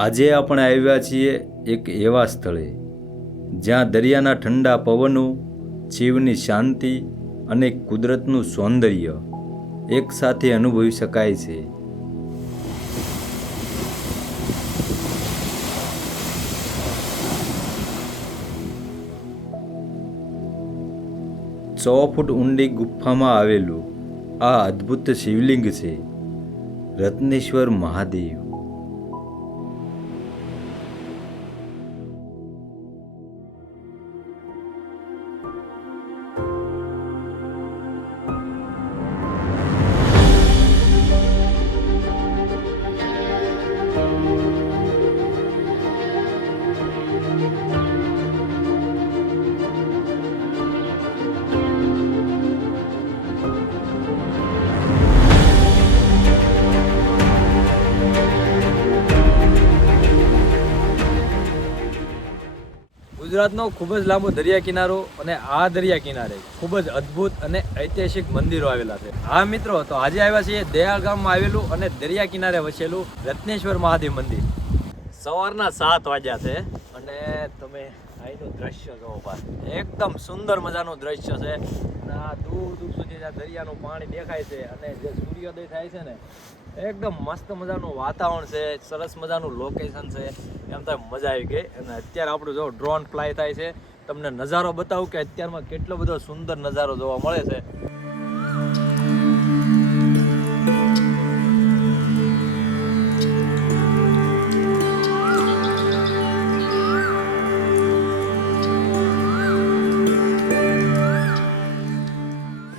આજે આપણે આવ્યા છીએ એક એવા સ્થળે જ્યાં દરિયાના ઠંડા પવનો, જીવની શાંતિ અને કુદરતનું સૌંદર્ય એકસાથે અનુભવી શકાય છે. 100 ફૂટ ઊંડી ગુફામાં આવેલું આ અદ્ભુત શિવલિંગ છે રત્નેશ્વર મહાદેવ. ગુજરાતનો ખૂબ જ લાંબો દરિયા કિનારો અને આ દરિયા કિનારે ખૂબ જ અદ્ભુત અને ઐતિહાસિક મંદિરો આવેલા છે. હા મિત્રો, તો આજે આવ્યા છીએ દયાળ ગામમાં આવેલું અને દરિયા કિનારે વસેલું રત્નેશ્વર મહાદેવ મંદિર. સવારના 7 વાગ્યા છે અને તમે અહીંનું દ્રશ્ય જોવો બહાર. એકદમ સુંદર મજાનું દ્રશ્ય છે અને આ દૂર દૂર સુધી જ્યાં દરિયાનું પાણી દેખાય છે અને જે સૂર્યોદય થાય છે ને, એકદમ મસ્ત મજાનું વાતાવરણ છે, સરસ મજાનું લોકેશન છે, એમ તો મજા આવી ગઈ. અને અત્યારે આપણું જો ડ્રોન ફ્લાય થાય છે, તમને નજારો બતાવું કે અત્યારમાં કેટલો બધો સુંદર નજારો જોવા મળે છે.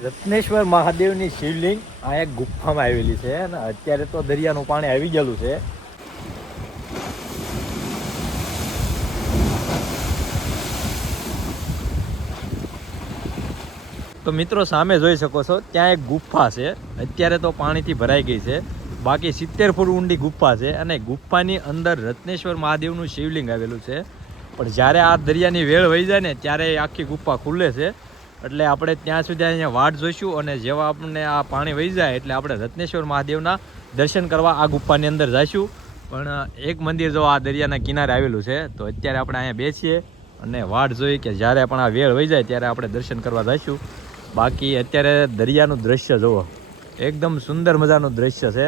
રત્નેશ્વર મહાદેવની શિવલિંગ આ એક ગુફામાં આવેલી છે અને અત્યારે તો દરિયાનું પાણી આવી ગયેલું છે. તો મિત્રો સામે જોઈ શકો છો ત્યાં એક ગુફા છે. અત્યારે તો પાણીથી ભરાઈ ગઈ છે, બાકી 70 ફૂટ ઊંડી ગુફા છે અને ગુફાની અંદર રત્નેશ્વર મહાદેવનું શિવલિંગ આવેલું છે. પણ જ્યારે આ દરિયાની વેળ વહી જાય ને ત્યારે આખી ગુફા ખુલે છે. એટલે આપણે ત્યાં સુધી અહીંયા વાટ જોઈશું અને જેવા આપણને આ પાણી વહી જાય એટલે આપણે રત્નેશ્વર મહાદેવના દર્શન કરવા આ ગુફાની અંદર જઈશું. પણ એક મંદિર જો આ દરિયાના કિનારે આવેલું છે, તો અત્યારે આપણે અહીંયા બેસીએ અને વાટ જોઈએ કે જ્યારે પણ આ વેળ વહી જાય ત્યારે આપણે દર્શન કરવા જઈશું. બાકી અત્યારે દરિયાનું દ્રશ્ય જુઓ, એકદમ સુંદર મજાનું દ્રશ્ય છે.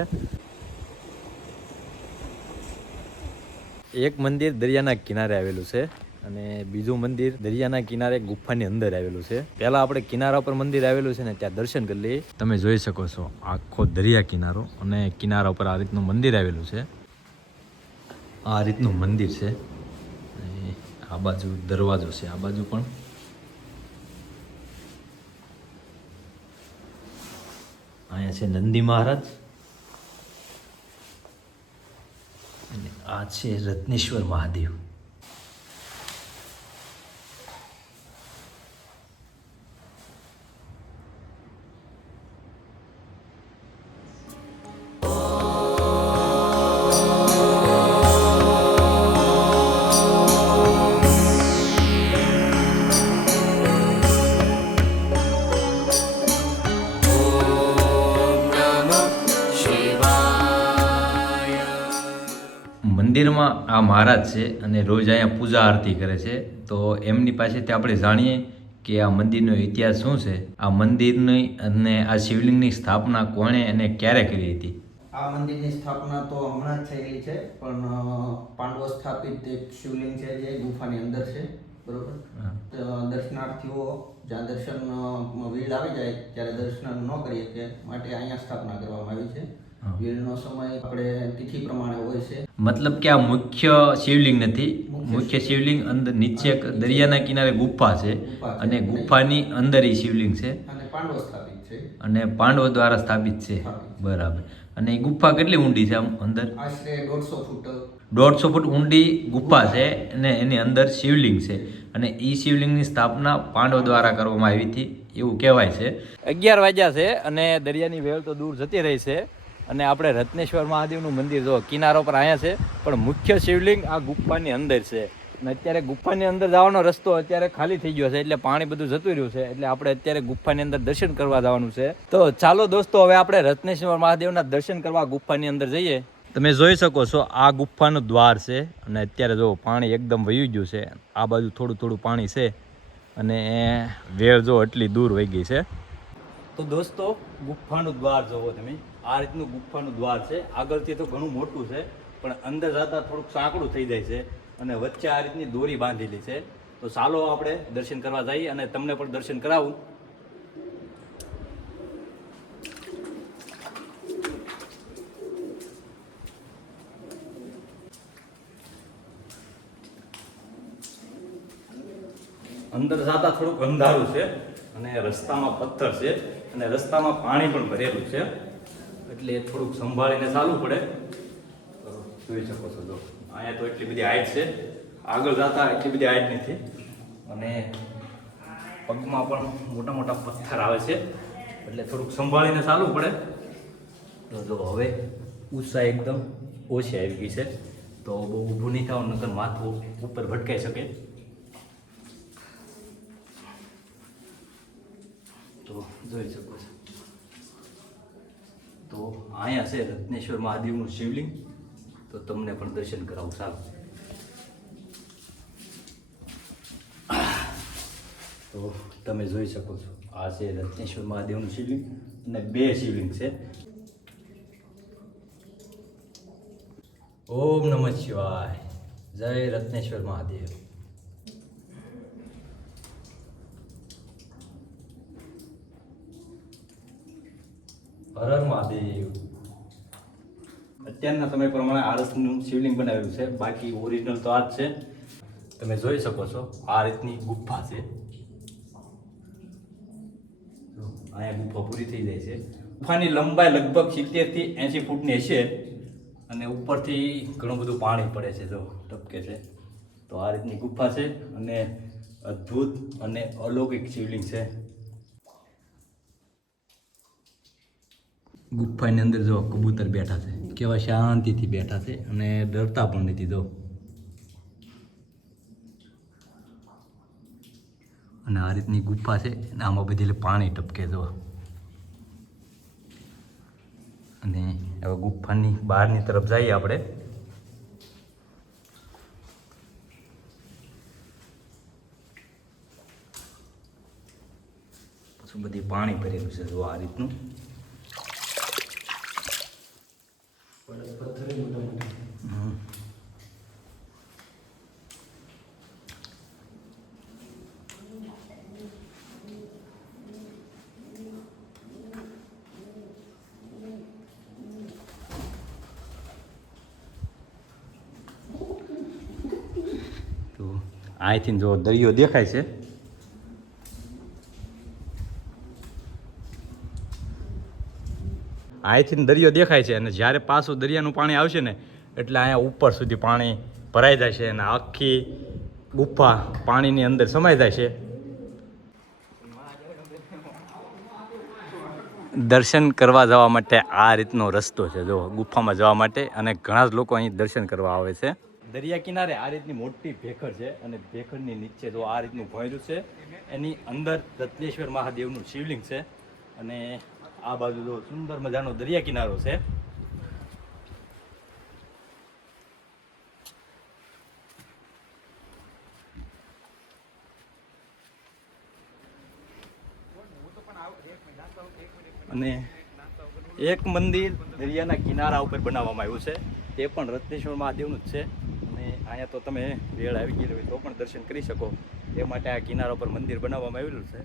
એક મંદિર દરિયાના કિનારે આવેલું છે અને બીજું મંદિર દરિયાના કિનારે ગુફાની અંદર આવેલું છે. પહેલા આપણે કિનારા પર મંદિર આવેલું છે ને ત્યાં દર્શન કરી લઈએ. તમે જોઈ શકો છો આખો દરિયા કિનારો અને કિનારા ઉપર આ રીતનું મંદિર આવેલું છે. આ રીતનું મંદિર છે. આ બાજુ દરવાજો છે, આ બાજુ પણ. અહીંયા છે નંદી મહારાજ અને આ છે રત્નેશ્વર મહાદેવ. મંદિરમાં આ મહારાજ છે અને રોજ અહીંયા પૂજા આરતી કરે છે. તો એમની પાસેથી આપણે જાણીએ કે આ મંદિરનો ઇતિહાસ શું છે, આ મંદિરની અને આ શિવલિંગની સ્થાપના કોણે અને ક્યારે કરી હતી. આ મંદિરની સ્થાપના તો હમણાં જ થયેલી છે, પણ પાંડવો સ્થાપિત એક શિવલિંગ છે જે ગુફાની અંદર છે, બરોબર. દર્શનાર્થીઓ જ્યાં દર્શન ભીડ આવી જાય ત્યારે દર્શન ન કરી શકે માટે અહીંયા સ્થાપના કરવામાં આવી છે. વેળનો સમય આપણે તિથિ પ્રમાણે હોય છે. મતલબ કે આ મુખ્ય શિવલિંગ નથી. મુખ્ય શિવલિંગ અંદર નીચે દરિયાના કિનારે ગુફા છે અને ગુફાની અંદર એ શિવલિંગ છે અને પાંડવો સ્થાપિત છે અને પાંડવો દ્વારા સ્થાપિત છે. બરાબર. અને એ ગુફા કેટલી ઊંડી છે આમ અંદર? આશરે 150 ફૂટ. 150 ફૂટ ઊંડી ગુફા છે અને એની અંદર શિવલિંગ છે અને એ શિવલિંગની સ્થાપના પાંડવો દ્વારા કરવામાં આવી હતી એવું કહેવાય છે. 11 વાગ્યા છે અને દરિયાની વેળ તો દૂર જતી રહી છે અને આપણે રત્નેશ્વર મહાદેવનું મંદિર જો કિનારો પર અહીંયા છે, પણ મુખ્ય શિવલિંગ આ ગુફાની અંદર છે. અને અત્યારે ગુફાની અંદર જવાનો રસ્તો અત્યારે ખાલી થઈ ગયો છે, એટલે પાણી બધું જતું રહ્યું છે, એટલે આપણે અત્યારે ગુફાની અંદર દર્શન કરવા જવાનું છે. તો ચાલો દોસ્તો, હવે આપણે રત્નેશ્વર મહાદેવના દર્શન કરવા ગુફાની અંદર જઈએ. તમે જોઈ શકો છો આ ગુફાનું દ્વાર છે અને અત્યારે જો પાણી એકદમ વહી ગયું છે. આ બાજુ થોડું થોડું પાણી છે અને વેળ જો એટલી દૂર વહી ગઈ છે. તો દોસ્તો ગુફાનું દ્વાર જોવો તમે. આ રીતનું ગુફાનું દ્વાર છે. આગળથી તો ઘણું મોટું છે પણ અંદર જતા થોડુંક સાંકડું થઈ જાય છે અને વચ્ચે આ રીતની દોરી બાંધેલી છે. તો ચાલો આપણે દર્શન કરવા જઈએ અને તમને પણ દર્શન કરાવું. અંદર જતા થોડુંક અંધારું છે અને રસ્તામાં પથ્થર છે અને રસ્તામાં પાણી પણ ભરેલું છે એટલે થોડુંક સંભાળીને ચાલવું પડે. જોઈ શકો છો જો અહીંયા તો એટલી બધી હાઈટ છે, આગળ જતા એટલી બધી હાઈટ નથી અને પગમાં પણ મોટા મોટા પથ્થર આવે છે એટલે થોડુંક સંભાળીને ચાલવું પડે. તો જો હવે ઉત્સાહ એકદમ ઓછી આવી ગઈ છે તો બહુ ઊભું નહીં થવાનું, નકર માથું ઉપર ભટકાઈ શકે. તો જોઈ શકો છો. તો અહીંયા છે રત્નેશ્વર મહાદેવનું શિવલિંગ. તો તમને પણ દર્શન કરાવું સારું. તો તમે જોઈ શકો છો આ છે રત્નેશ્વર મહાદેવનું શિવલિંગ અને 2 શિવલિંગ છે. ઓમ નમઃ શિવાય. જય રત્નેશ્વર મહાદેવ. હર હર મહાદેવ. અત્યારના સમય પ્રમાણે આરસનું શિવલિંગ બનાવેલું છે, બાકી ઓરિજિનલ તો આ જ છે. તમે જોઈ શકો છો આ રીતની ગુફા છે. અહીંયા ગુફા પૂરી થઈ જાય છે. ગુફાની લંબાઈ લગભગ 70 થી 80 ફૂટની હશે અને ઉપરથી ઘણું બધું પાણી પડે છે, જો ટપકે છે. તો આ રીતની ગુફા છે અને અદ્ભુત અને અલૌકિક શિવલિંગ છે. ગુફાની અંદર જો કબૂતર બેઠા છે, કેવા શાંતિથી બેઠા છે અને ડરતા પણ નથી. જો અને આ રીતની ગુફા છે અને આમાં બધી પાણી ટપકે જો. અને હવે ગુફાની બહારની તરફ જઈએ આપણે. પછી બધી પાણી ભરેલું છે જો આ રીતનું. તો અહીંથી જો દરિયો દેખાય છે. અહીંથી દરિયો દેખાય છે અને જ્યારે પાછું દરિયાનું પાણી આવશે ને એટલે અહીંયા ઉપર સુધી પાણી ભરાઈ જાય છે અને આખી ગુફા પાણીની અંદર સમાઈ જાય છે. દર્શન કરવા જવા માટે આ રીતનો રસ્તો છે જો ગુફામાં જવા માટે, અને ઘણા જ લોકો અહીં દર્શન કરવા આવે છે. દરિયા કિનારે આ રીતની મોટી ભેખડ છે અને ભેખડની નીચે જો આ રીતનું ભોંયરું છે, એની અંદર રત્નેશ્વર મહાદેવનું શિવલિંગ છે અને આ બાજુ જો સુંદર મજાનો દરિયા કિનારો છે. અને એક મંદિર દરિયાના કિનારા ઉપર બનાવવામાં આવ્યું છે, તે પણ રત્નેશ્વર મહાદેવનું જ છે. અને અહીંયા તો તમે વેળ આવી ગયેલી હોય તો પણ દર્શન કરી શકો, એ માટે આ કિનારા પર મંદિર બનાવવામાં આવેલું છે.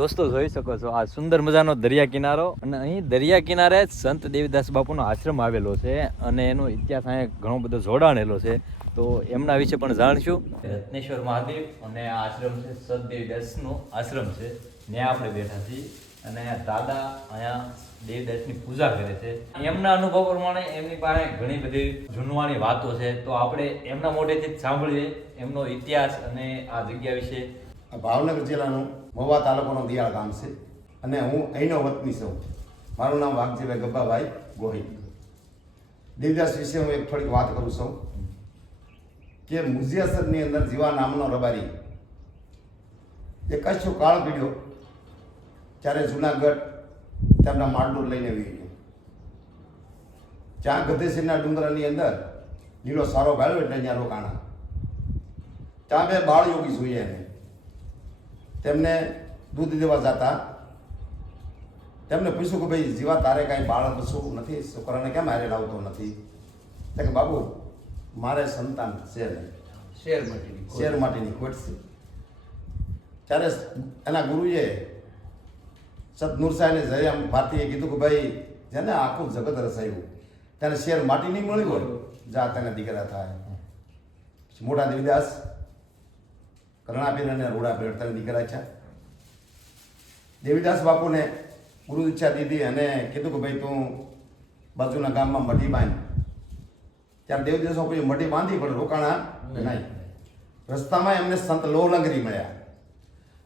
દોસ્તો જોઈ શકો છો આ સુંદર મજાનો દરિયા કિનારો, અને અહીં દરિયા કિનારે સંત દેવીદાસ બાપુનો આશ્રમ આવેલો છે અને એનો ઇતિહાસ અહીંયા ઘણો બધો જોડાણેલો છે. તો એમના વિશે પણ જાણશું. રત્નેશ્વર મહાદેવ અને આ આશ્રમ છે સંત દેવીદાસનો આશ્રમ છે, ત્યાં આપણે બેઠા છીએ. અને દાદા અહીંયા દેવદાસની પૂજા કરે છે. એમના અનુભવ પ્રમાણે એમની પાસે ઘણી બધી જૂનવાણી વાતો છે, તો આપણે એમના મોઢેથી જ સાંભળીએ એમનો ઇતિહાસ અને આ જગ્યા વિશે. ભાવનગર જિલ્લાનું મહુવા તાલુકાનું દિયાળ ગામ છે અને હું અહીંનો વતની છું. મારું નામ વાઘજીભાઈ ગબ્બાભાઈ ગોહિલ. દેવદાસ વિશે હું એક થોડીક વાત કરું છું કે મુઝિયાસરની અંદર જીવા નામનો રબારી એક કચ્છો કાળ પીડ્યો ત્યારે જુનાગઢ તેમના માડુર લઈને આવી ગયો. જ્યાં ગધેસીના ડુંગરની અંદર લીલો સારો ગાળ્યો એટલે ત્યાં રોકાણા. ત્યાં બે બાળ યોગી જોઈએ એને. તેમને દૂધ દેવા જતા તેમને પૂછ્યું કે ભાઈ જીવા તારે કાંઈ બાળ શું નથી, છોકરાને કેમ હારે લાવતો નથી? તો કે બાબુ મારે સંતાન છે નહીં, શેર માટેની ખોટ છે. ત્યારે એના ગુરુએ સતનૂર સાહેબને જય ભારતીએ કીધું કે ભાઈ જેને આખું જગત રસાયું તેને શેર માટી નહીં મળી હોય, જા તેને દીકરા થાય. મોટા દેવીદાસ કરણાપીર અને રૂડાપીર તેને દીકરા છે. દેવીદાસ બાપુને ગુરુ ઈચ્છા દીધી અને કીધું કે ભાઈ તું બાજુના ગામમાં મઢી બાંધ. ત્યારે દેવીદાસ બાપુએ મઢી બાંધી પણ રોકાણા નહીં. રસ્તામાં એમને સંત લોહલંગરી મળ્યા.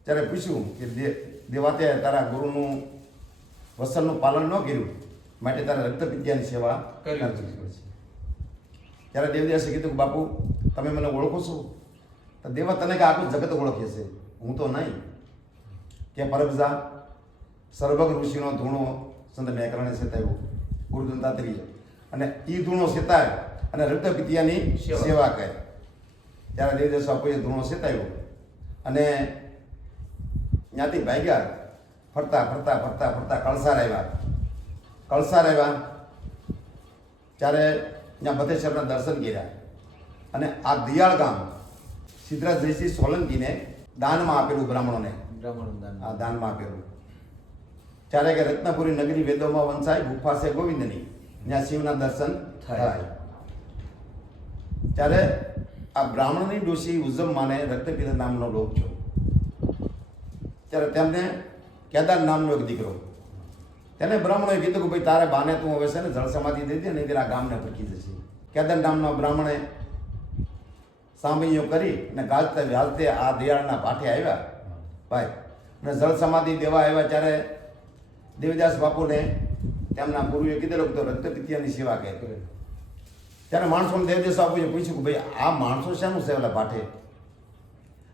ત્યારે પૂછ્યું કે દેવાતે તારા ગુરુનું વસનનું પાલન ન કર્યું માટે તારે રક્તપિત્યાની સેવા કરવી પડશે. ત્યારે દેવદાસે કીધું કે બાપુ તમે મને ઓળખો છો? તો દેવા તને કે આખું જગત ઓળખે છે, હું તો નહીં. કે પરબજા સર્વગ ઋષિનો ધૂણો સંત મેકરણે સેતાવ્યો ગુરુદંતાત્રીએ અને એ ધૂણો સેતાય અને રક્તપિત્યાની સેવા કરે. ત્યારે દેવદાસ બાપુએ ધૂણો સેતાવ્યો અને ત્યાંથી ભાગ્યા. ફરતા ફરતા ફરતા ફરતા કળસાર આવ્યા. ત્યારે ત્યાં બથેશ્વરના દર્શન કર્યા અને આ દિયાળ ગામ સિદ્ધરાજ જયસિંહ સોલંકીને દાનમાં આપેલું, બ્રાહ્મણોને આ દાનમાં આપેલું. ત્યારે કે રત્નપુરી નગરી વેદોમાં વંચાય, ગુફા છે ગોવિંદની, ત્યાં શિવના દર્શન થાય. ત્યારે આ બ્રાહ્મણની ડોશી ઉજ્જમ્માને રક્તપિત નામનો લોક છો. ત્યારે તેમને કેદાર નામનો એક દીકરો, તેને બ્રાહ્મણોએ કીધું કે ભાઈ તારે બાને તું હવે છે ને જળ સમાધિ દઈ દે, નહીં આ ગામને ભટકી જશે. કેદાર નામના બ્રાહ્મણે સાંભળીઓ કરી અને ગાજતે વ્યાજતે આ દિયાળના પાઠે આવ્યા ભાઈ અને જળ સમાધિ દેવા આવ્યા. ત્યારે દેવીદાસ બાપુને તેમના ગુરુએ કીધેલું કે તો રક્તપિત્યાની સેવા કરે. ત્યારે માણસોને દેવદાસ બાપુએ પૂછ્યું કે ભાઈ આ માણસો શાનું છે ઓલા પાઠે?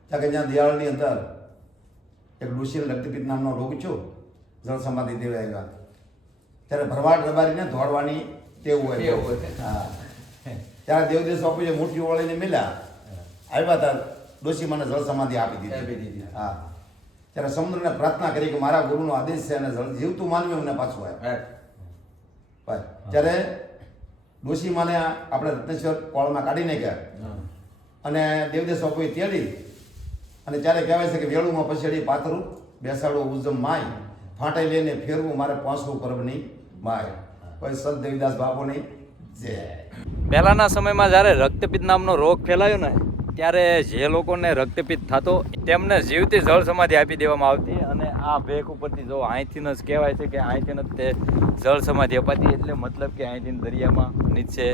ત્યાં કે જ્યાં દિયાળની અંદર એક ડુશીલ રક્તપિત્ત નામનો રોગ છો, જળ સમાધિ દેવા આવ્યા. ત્યારે ભરવાડ રબારીને દોડવાની ટેવ હોય. હા. ત્યારે દેવદાસ બાપુએ મુઠ્ઠી વળીને મળ્યા આવ્યા હતા, ડોશી મને જળ સમાધિ આપી દીધી. હા. ત્યારે સમુદ્રને પ્રાર્થના કરી કે મારા ગુરુનો આદેશ છે અને જીવતું માનવી અમને પાછું આવ્યા. ત્યારે ડોશી માને આપણે રત્નેશ્વર કોળમાં કાઢી નાખ્યા અને દેવદાસ બાપુએ તેડી અને ત્યારે કહેવાય છે કે વેળુમાં પછેડી પાથરું બેસાડો ઉજમ માય, ફાંટે લઈને ફેરવું મારે પહોંચવું પરબની માય. કોઈ સંત દેવીદાસ બાપુની જય. પહેલાના સમયમાં જ્યારે રક્તપિત્ત નામનો રોગ ફેલાયો ને ત્યારે જે લોકોને રક્તપિત્ત થતો તેમને જીવતી જળ સમાધિ આપી દેવામાં આવતી. અને આ ભેખ ઉપરથી જો અહીંથી જ કહેવાય છે કે અહીંથી જ તે જળ સમાધિ અપાતી, એટલે મતલબ કે અહીંથી દરિયામાં નીચે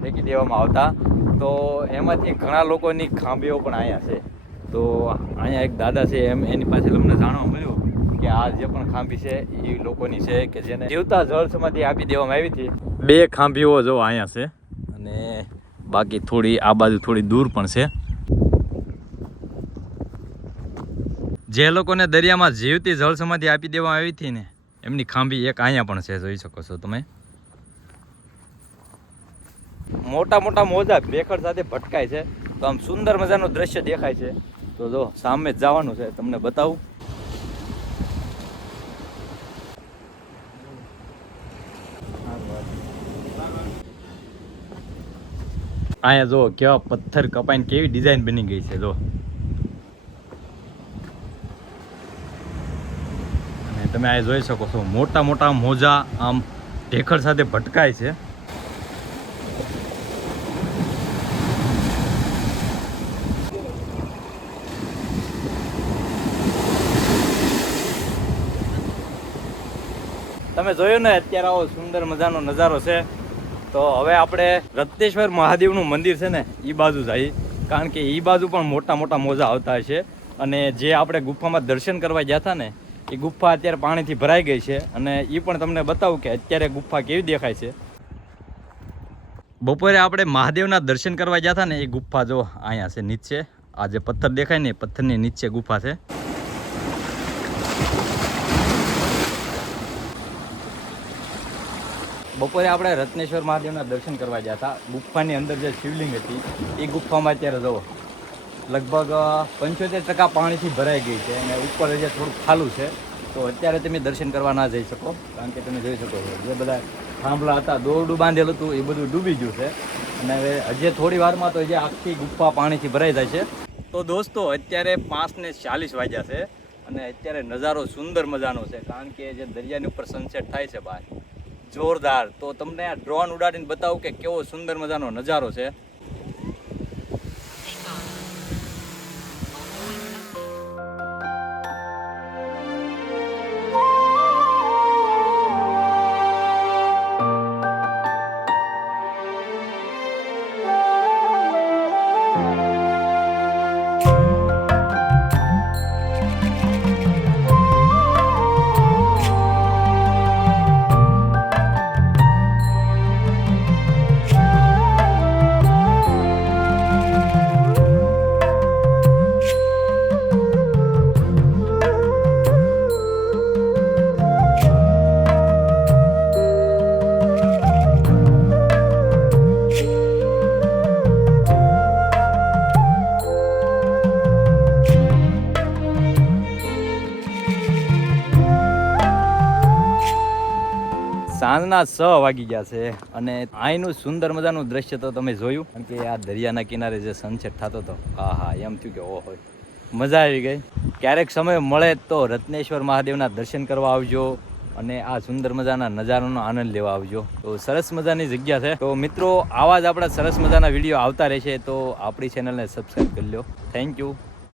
ફેંકી દેવામાં આવતા. તો એમાંથી ઘણા લોકોની ખાંભીઓ પણ અહીંયા છે. તો અહીંયા એક દાદા છે, એની પાસે અમને જાણવા મળ્યું કે આ જે પણ ખાંભી છે એ લોકોની છે કે જેને જીવતા જળ સમાધિ આપી દેવામાં આવી હતી. 2 ખાંભીઓ જો અહીંયા છે અને બાકી થોડી આ બાજુ થોડી દૂર પણ છે. જે લોકોને દરિયામાં જીવતી જળ સમાધિ આપી દેવામાં આવી હતી ને એમની ખાંભી એક અહીંયા પણ છે, જોઈ શકો છો તમે. મોટા મોટા મોજા ભેખડ સાથે ભટકાય છે. તો આમ સુંદર મજાનું દ્રશ્ય દેખાય છે. તો જો સામે જ જવાનું છે, તમને બતાવું. અહીંયા જો કેવા પથ્થર કપાઈને કેવી ડિઝાઇન બની ગઈ છે જો. અને તમે આ જોઈ શકો છો મોટા મોટા મોજા આમ ઢેખડ સાથે ભટકાય છે. તમે જોયું ને અત્યારે આવો સુંદર મજાનો નજારો છે. તો હવે આપણે રત્નેશ્વર મહાદેવનું મંદિર છે ને એ બાજુ જઈએ, કારણ કે એ બાજુ પણ મોટા મોટા મોજા આવતા હશે. અને જે આપણે ગુફામાં દર્શન કરવા ગયા હતા ને એ ગુફા અત્યારે પાણીથી ભરાઈ ગઈ છે, અને એ પણ તમને બતાવું કે અત્યારે ગુફા કેવી દેખાય છે. બપોરે આપણે મહાદેવના દર્શન કરવા ગયા હતા ને એ ગુફા જો અહીંયા છે નીચે, આ જે પથ્થર દેખાય ને એ પથ્થરની નીચે ગુફા છે. બપોરે આપણે રત્નેશ્વર મહાદેવના દર્શન કરવા ગયા હતા. ગુફાની અંદર જે શિવલિંગ હતી એ ગુફામાં અત્યારે જુઓ લગભગ 75% પાણીથી ભરાઈ ગઈ છે, અને ઉપર જે થોડુંક ખાલું છે. તો અત્યારે તમે દર્શન કરવા ના જઈ શકો, કારણ કે તમે જોઈ શકો છો જે બધા થાંભલા હતા, દોરડું બાંધેલું હતું એ બધું ડૂબી ગયું છે. અને હવે હજી થોડી વારમાં તો જે આખી ગુફા પાણીથી ભરાઈ જાય છે. તો દોસ્તો અત્યારે 5:40 વાગ્યા છે, અને અત્યારે નજારો સુંદર મજાનો છે, કારણ કે જે દરિયાની ઉપર સનસેટ થાય છે બહાર જોરદાર. તો તમને આ ડ્રોન ઉડાડીને બતાવું કે કેવો સુંદર મજાનો નજારો છે. સાંજના 6 વાગી ગયા છે, અને અહીંનું સુંદર મજાનું દ્રશ્ય તો તમે જોયું, કારણ કે આ દરિયાના કિનારે જે સનસેટ થતો હતો, હા એમ થયું કે ઓહો મજા આવી ગઈ. ક્યારેક સમય મળે તો રત્નેશ્વર મહાદેવના દર્શન કરવા આવજો, અને આ સુંદર મજાના નજારાનો આનંદ લેવા આવજો. તો સરસ મજાની જગ્યા છે. તો મિત્રો આવા જ આપણા સરસ મજાના વિડીયો આવતા રહેશે, તો આપણી ચેનલને સબસ્ક્રાઈબ કરી લો. Thank you.